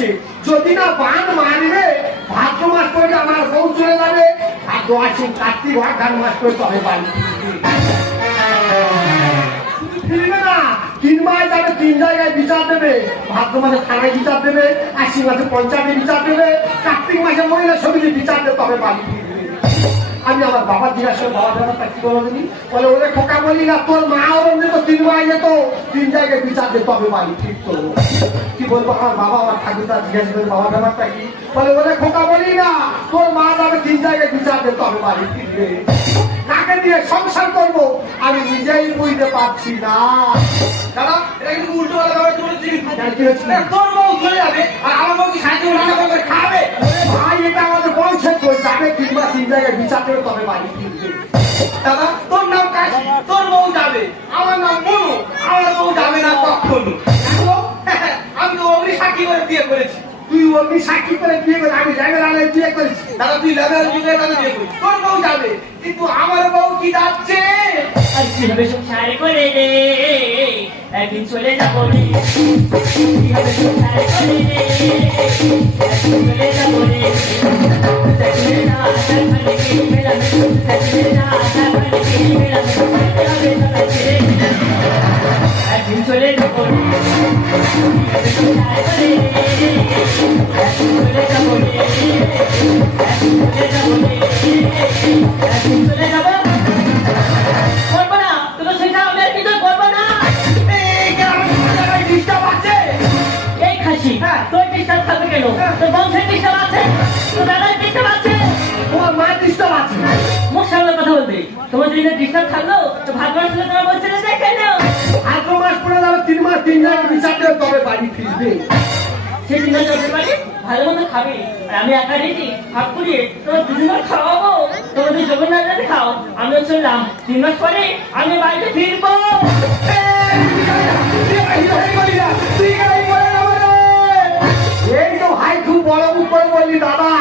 যাচ্ছে, যদি না বান মারবে ভাদ্র মাস করে আমার বউ চলে যাবে, ভাদ্র আশ্বিন কার্তিক অঘ্রাণ মাস করে তবে বাড়ি ফিরবে না। 3 মাস যাবে, 3 জায়গায় বিচার দেবে। ভাদ্র মাসে থানায় বিচার দেবে, আশ্বিন মাসে পঞ্চায়েতে বিচার দেবে, কার্তিক মাসে মহিলা সমিতি বিচার দেবে, তবে বাড়ি ফিরবে। আমি আমার বাবা জিজ্ঞাসা করে, বাবা ব্যাপারটা কি বলো দিনি? বলে ওরে খোকা বলি না, তোর মা ওরম যেত 3 মাস যেত, 3 জায়গায় বিচার দে তবে বাড়ি ফিরতো। কি বলবো আমার বাবা আমার ঠাকুরদা জিজ্ঞাসা করে, বাবা ব্যাপারটা কি? বলে ওরে খোকা বলি না, তোর মা যাবে 3 জায়গায় বিচার দে তবে বাড়ি ফিরবে। কাকে দিয়ে সংসার করবো আমি নিজেই বুঝতে পারছি না। দাদা এটা কিন্তু উল্টো বলা ব্যাপার চলেছে। কি হচ্ছে? তোর বউ চলে যাবে আর আমার বউ কি সাহায্য রান্না করে খাবে? ভাই এটা আমাদের বংশের তো যাবে 3 মাস 3 জায়গায় বিচার দেবে তবে বাড়ি ফিরবে। দাদা তোর নাম কাশি, তোর বউ যাবে। আমার নাম মনু, আমার বউ যাবে না কখনো। আমি তো অগ্নি সাক্ষী করে বিয়ে করেছি। তুই অগ্নি সাক্ষী করে বিয়ে করে, আমি লেভেল আলে বিয়ে করেছি। দাদা তুই লেভেল যুগে তাহলে বিয়ে করিস, তোর বউ যাবে, কিন্তু আমার বউ কি যাচ্ছে? আর কিভাবে সংসার করে রে, একদিন চলে যাবো রে। কিভাবে সংসার করে রে, একদিন চলে যাবো রে। দেখলে না আশার মানে কি মেলাম, দেখলে না আশার মানে কি মেলাম, একদিন চলে যাবো রে। কিভাবে সংসার করে রে, একদিন চলে যাবো রে। একদিন চলে যাবো রে, একদিন চলে যাবো। করবো না, তোকে সেটা আমি আর কিছু করবো না। এই গ্রামে কোনো জায়গায় ডিস্টার্ব আছে? এই খাসি, তোর ডিস্টার্ব থাকবে কেন? তোর বংশের ডিস্টার্ব আছে, তোর দাদার ডিস্টার্ব আছে, তোমার মায়ের ডিস্টার্ব আছে। মুখ সামনে কথা বলবে। তোমার যদি ডিস্টার্ব থাকলো তো ভাগ্য ছিল তোমার বলছে না দেখে নাও। ভাদ্র মাস পরে যাবে, 3 মাস 3 জায়গায় বিচার দেবে তবে বাড়ি ফিরবে। সেই দিনে চলতে পারি ভালো মতো খাবে, আর আমি একা রেডি ভাগ করিয়ে তোমার দুদিন খাওয়াবো। তোমার যদি জগন্নাথ রাতে খাও, আমিও চললাম। 3 মাস পরে আমি বাড়িতে ফিরবো। এই তো ভাই খুব বড় মুখ করে বললি দাদা,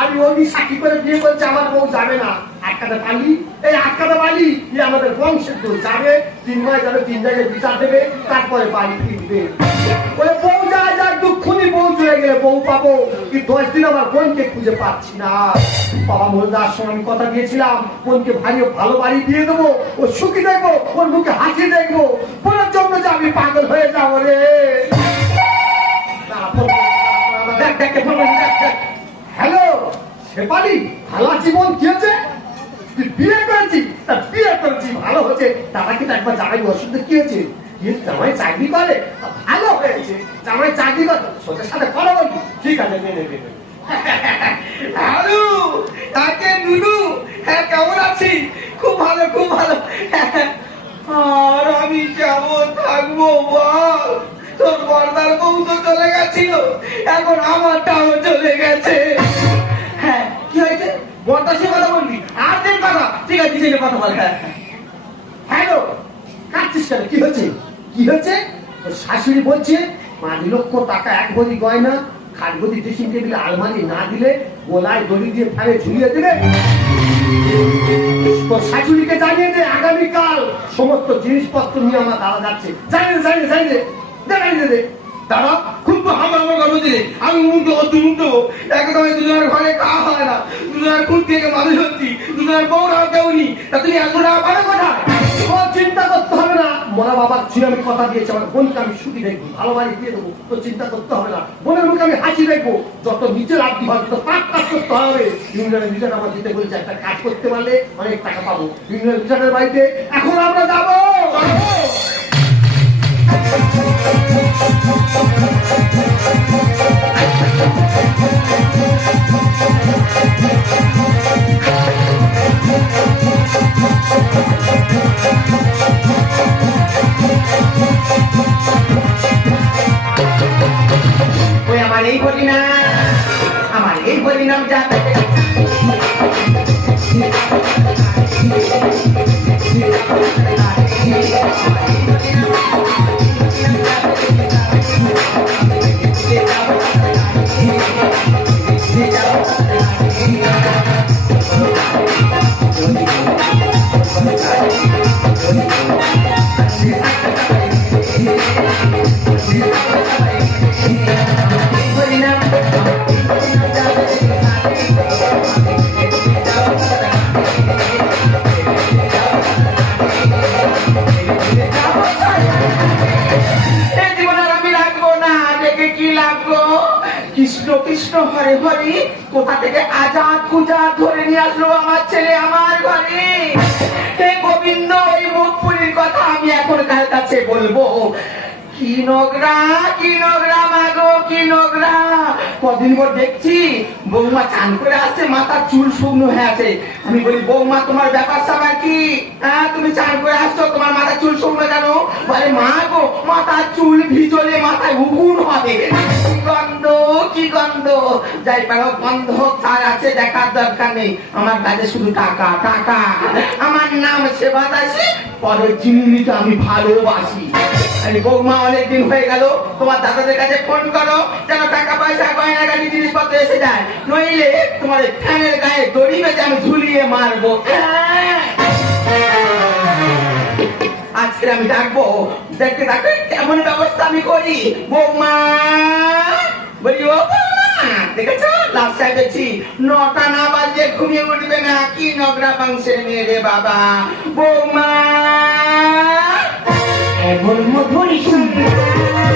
আমি অগ্নি সাক্ষী করে বিয়ে করছি, আমার বউ যাবে না। আটকাতে পারলি, এই আটকাতে পারলি, যে আমাদের বংশের তো যাবে, 3 মাস যাবে, 3 জায়গায় বিচার দেবে, তারপরে বাড়ি ফিরবে। বলে বউ যায় যাক, দুঃখনি বউ চলে গেলে বউ পাবো, কি 10 দিন আমার বোনকে খুঁজে পাচ্ছি না। বাবা মরে যাওয়ার সময় আমি কথা দিয়েছিলাম, বোনকে ভালো বাড়ি দিয়ে দেবো, ও সুখী দেখবো, ওর মুখে হাসি দেখবো, বোনের জন্য যে আমি পাগল হয়ে যাবো রে। হ্যালো শেফালি, ভালো আছি বোন, কি হচ্ছে? তুই বিয়ে করেছি? তা বিয়ে করেছি ভালো হচ্ছে, দাদাকে তো একবার জামাই অসুবিধা কি হয়েছে? জামাই চাকরি করে, ভালো হয়েছে। জামাই চাকরি করে, সোজা সাথে কথা বলবি, ঠিক আছে মেনে নেবে। আলু তাকে নুনু, হ্যাঁ কেমন আছি? খুব ভালো খুব ভালো। আর আমি কেমন থাকবো বল? তোর বর্দার বউ তো চলে গেছিল, এখন আমারটাও চলে গেছে। হ্যাঁ কি হয়েছে? বর্দার সে কথা বলবি? আর দিন কথা, ঠিক আছে সে কথা বল। হ্যাঁ হ্যালো, কাঁদছিস কেন? কি হয়েছে? কি হয়েছে? তোর শাশুড়ি বলছে 5 লক্ষ টাকা 1 ভরি গয়না, খাট গদি ড্রেসিং টেবিলে আলমারি না দিলে গোলায় দড়ি দিয়ে ফেলে ঝুলিয়ে দেবে। তোর শাশুড়িকে জানিয়ে দে আগামীকাল সমস্ত জিনিসপত্র নিয়ে আমার দাদা যাচ্ছে। জানিয়ে দে। দাদা খুব তো আমার গর্ব দিলে আমি মুগ্ধ একদম দুজনের ঘরে খাওয়া হয় না, দুজনের খুব থেকে মানুষ হচ্ছি, দুজনের বউরাও কেউ নি, তা তুমি এখন পারে কোথায়? তোর চিন্তা করতে হবে না, মরা বাবার ছুঁয়ে আমি কথা দিয়েছি, আমার বোনকে আমি সুখী দেখবো, ভালো বাড়ি দিয়ে দেবো, তোর চিন্তা করতে হবে না। বোনের মুখে আমি হাসি দেখবো, যত নিচের আব্দি হয় তত পাঁচ কাজ করতে হবে। ইউনিয়নের বিচার আমার দিতে বলেছে, একটা কাজ করতে পারলে অনেক টাকা পাবো। ইউনিয়নের বিচারের বাড়িতে এখন আমরা যাবো। ওই আমার এই হরিনাম যাবে হরিনাম লাগলো। কৃষ্ণ কৃষ্ণ হরে হরে, কোথা থেকে আজাদ কুজাদ ধরে নিয়ে আসলো আমার ছেলে আমার ঘরে। হে গোবিন্দ, এই মুখপুরীর কথা আমি এখন কার কাছে বলবো? কি নোংরা মাগো, কি নোংরা। কদিন পর দেখছি বৌমা চান করে আসছে, মাথার চুল শুকনো হয়ে আছে। আমি বলি, বৌমা তোমার ব্যাপার স্যাপার কি? হ্যাঁ, তুমি চান করে আসছো, তোমার মাথার চুল শুকনো কেন? বলে, মা গো, মাথার চুল ভিজলে মাথায় উকুন হবে। কি গন্ধ, কি গন্ধ। যাই পারো, গন্ধ তার আছে, দেখার দরকার নেই। আমার কাছে শুধু টাকা টাকা। আমার নাম সেবা দাসী, পরের জিনিসটা আমি ভালোবাসি। আমি বৌমা, অনেকদিন হয়ে গেল, তোমার দাদাদের কাছে ফোন করো যেন টাকা পয়সা গয়না গাড়ি জিনিসপত্র এসে যায়, নইলে তোমার এই ফ্যানের গায়ে দড়ি বেঁধে আমি ঝুলিয়ে মারবো। আজকে আমি ডাকবো, দেখতে থাকবে কেমন ব্যবস্থা আমি করি। বৌমা, বলি, ও বৌমা, দেখেছো লাস্ট সাইড দেখছি 9টা না বাজলে ঘুমিয়ে উঠবে না। কি নগরা বংশের মেয়ে রে বাবা। বৌমা, এমন মধুর সুন্দর